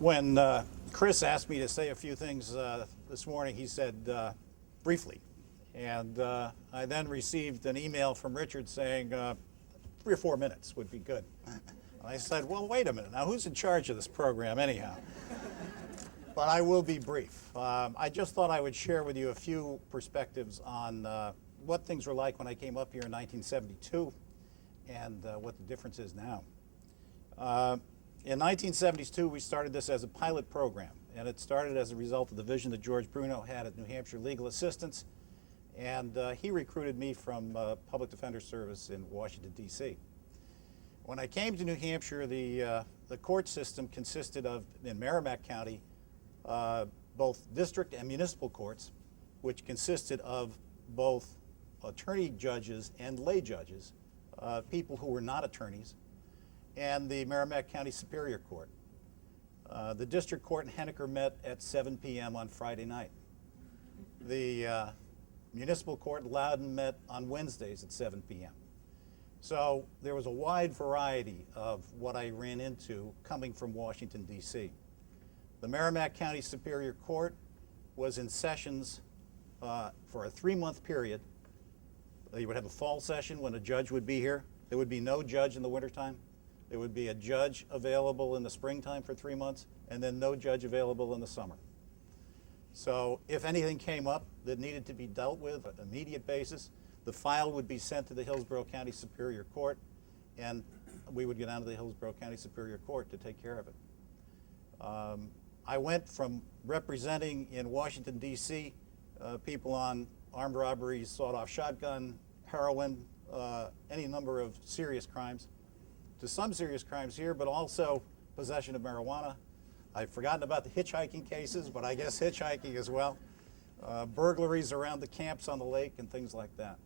When Chris asked me to say a few things this morning, he said briefly. And I then received an email from Richard saying 3 or 4 minutes would be good. And I said, well, wait a minute. Now, who's in charge of this program anyhow? But I will be brief. I just thought I would share with you a few perspectives on what things were like when I came up here in 1972 and what the difference is now. In 1972, we started this as a pilot program, and it started as a result of the vision that George Bruno had at New Hampshire Legal Assistance, and he recruited me from Public Defender Service in Washington, D.C. When I came to New Hampshire, the court system consisted of, in Merrimack County, both district and municipal courts, which consisted of both attorney judges and lay judges, people who were not attorneys, and the Merrimack County Superior Court. The district court in Henniker met at 7 p.m. on Friday night. The municipal court in Loudon met on Wednesdays at 7 p.m. So there was a wide variety of what I ran into coming from Washington, D.C. The Merrimack County Superior Court was in sessions for a 3-month period. You would have a fall session when a judge would be here. There would be no judge in the wintertime. There would be a judge available in the springtime for 3 months, and then no judge available in the summer. So if anything came up that needed to be dealt with on an immediate basis, the file would be sent to the Hillsborough County Superior Court, and we would get down to the Hillsborough County Superior Court to take care of it. I went from representing in Washington, D.C., people on armed robberies, sawed-off shotgun, heroin, any number of serious crimes, to some serious crimes here, but also possession of marijuana. I've forgotten about the hitchhiking cases, but I guess hitchhiking as well. Burglaries around the camps on the lake and things like that.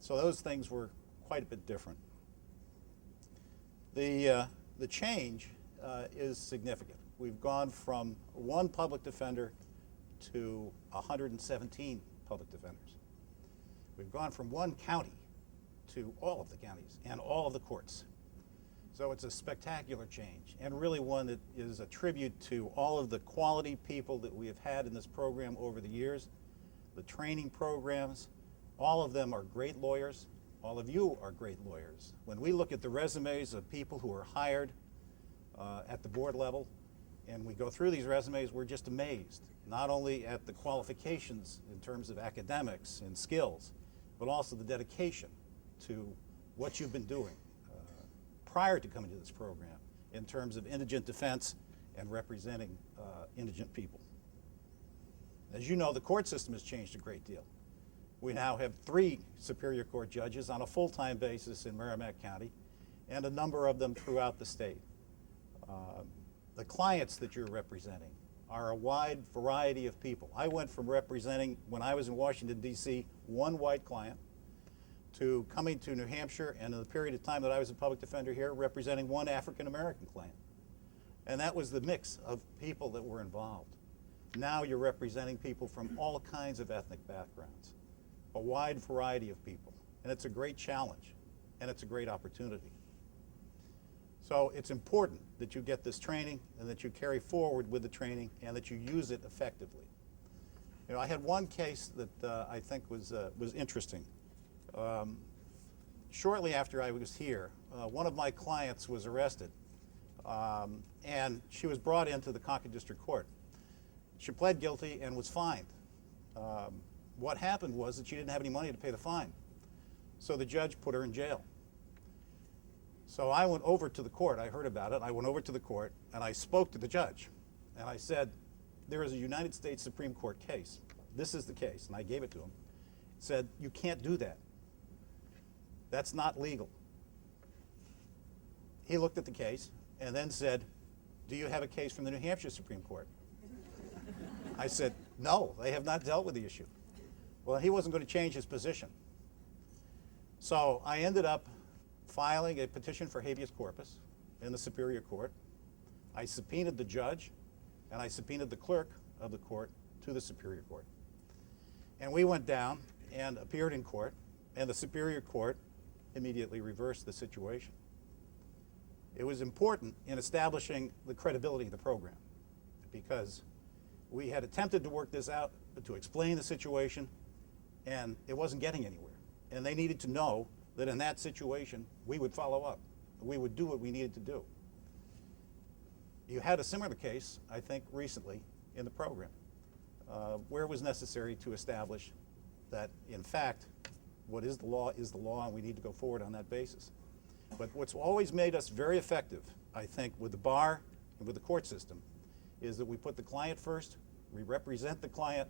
So those things were quite a bit different. The change is significant. We've gone from 1 public defender to 117 public defenders. We've gone from 1 county to all of the counties and all of the courts. So it's a spectacular change, and really one that is a tribute to all of the quality people that we have had in this program over the years, the training programs. All of them are great lawyers. All of you are great lawyers. When we look at the resumes of people who are hired at the board level, and we go through these resumes, we're just amazed, not only at the qualifications in terms of academics and skills, but also the dedication to what you've been doing prior to coming to this program in terms of indigent defense and representing indigent people. As you know, the court system has changed a great deal. We now have 3 Superior Court judges on a full-time basis in Merrimack County, and a number of them throughout the state. The clients that you're representing are a wide variety of people. I went from representing, when I was in Washington, D.C., 1 white client, to coming to New Hampshire, and in the period of time that I was a public defender here, representing 1 African-American client. And that was the mix of people that were involved. Now you're representing people from all kinds of ethnic backgrounds, a wide variety of people. And it's a great challenge, and it's a great opportunity. So it's important that you get this training and that you carry forward with the training and that you use it effectively. You know, I had one case that I think was interesting. Shortly after I was here, one of my clients was arrested, and she was brought into the Concord District Court. She pled guilty and was fined. What happened was that she didn't have any money to pay the fine, so the judge put her in jail. So I went over to the court. I heard about it. I went over to the court, and I spoke to the judge, and I said, there is a United States Supreme Court case. This is the case, and I gave it to him. He said, you can't do that. That's not legal. He looked at the case and then said, do you have a case from the New Hampshire Supreme Court? I said, no, they have not dealt with the issue. Well, he wasn't going to change his position. So I ended up filing a petition for habeas corpus in the Superior Court. I subpoenaed the judge, and I subpoenaed the clerk of the court to the Superior Court. And we went down and appeared in court, and the Superior Court immediately reversed the situation. It was important in establishing the credibility of the program because we had attempted to work this out, to explain the situation, and it wasn't getting anywhere. And they needed to know that in that situation, we would follow up. We would do what we needed to do. You had a similar case, I think, recently in the program, where it was necessary to establish that, in fact, what is the law, and we need to go forward on that basis. But what's always made us very effective, I think, with the bar and with the court system, is that we put the client first, we represent the client,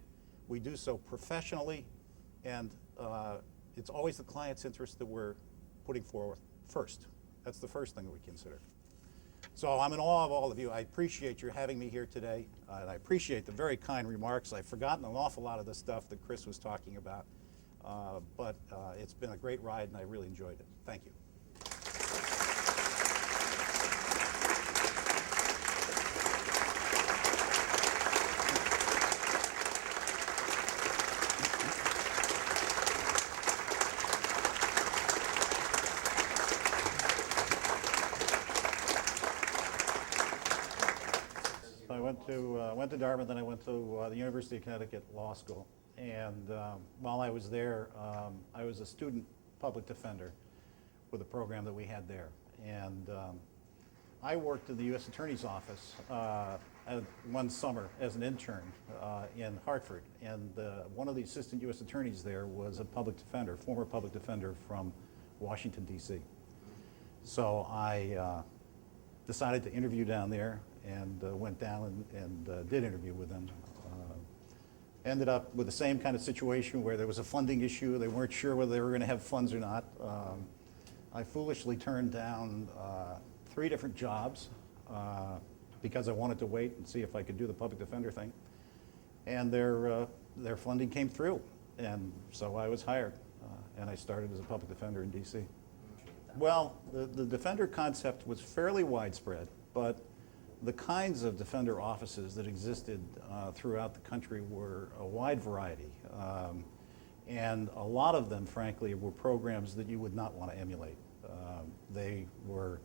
we do so professionally, and it's always the client's interest that we're putting forward first. That's the first thing that we consider. So I'm in awe of all of you. I appreciate your having me here today, and I appreciate the very kind remarks. I've forgotten an awful lot of the stuff that Chris was talking about, but it's been a great ride, and I really enjoyed it. Thank you. I went to Dartmouth, and I went to the University of Connecticut Law School. And while I was there, I was a student public defender with a program that we had there. And I worked in the U.S. Attorney's Office one summer as an intern in Hartford. And one of the assistant U.S. attorneys there was a public defender, former public defender from Washington, D.C. So I decided to interview down there, and went down and did interview with them. Ended up with the same kind of situation where there was a funding issue. They weren't sure whether they were going to have funds or not. I foolishly turned down 3 different jobs because I wanted to wait and see if I could do the public defender thing. And their funding came through, and so I was hired, and I started as a public defender in D.C. Well, the defender concept was fairly widespread, but the kinds of defender offices that existed throughout the country were a wide variety. And a lot of them, frankly, were programs that you would not want to emulate. They were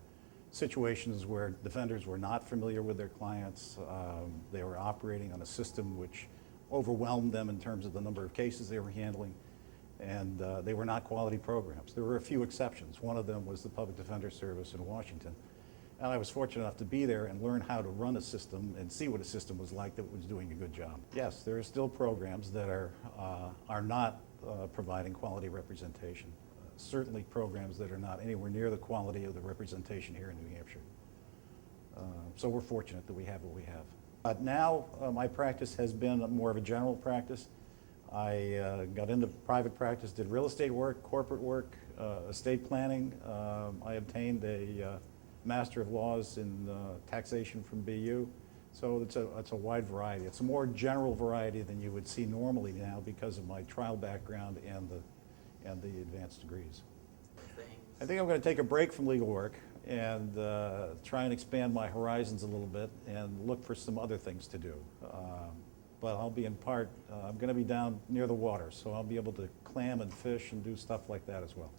situations where defenders were not familiar with their clients. They were operating on a system which overwhelmed them in terms of the number of cases they were handling. And they were not quality programs. There were a few exceptions. One of them was the Public Defender Service in Washington. And I was fortunate enough to be there and learn how to run a system and see what a system was like that was doing a good job. Yes, there are still programs that are not providing quality representation. Certainly programs that are not anywhere near the quality of the representation here in New Hampshire. So we're fortunate that we have what we have. Now my practice has been more of a general practice. I got into private practice, did real estate work, corporate work, estate planning. I obtained a Master of Laws in taxation from BU. So it's a wide variety. It's a more general variety than you would see normally now because of my trial background and the advanced degrees. I think I'm going to take a break from legal work and try and expand my horizons a little bit and look for some other things to do. But I'll be in part, I'm going to be down near the water, so I'll be able to clam and fish and do stuff like that as well.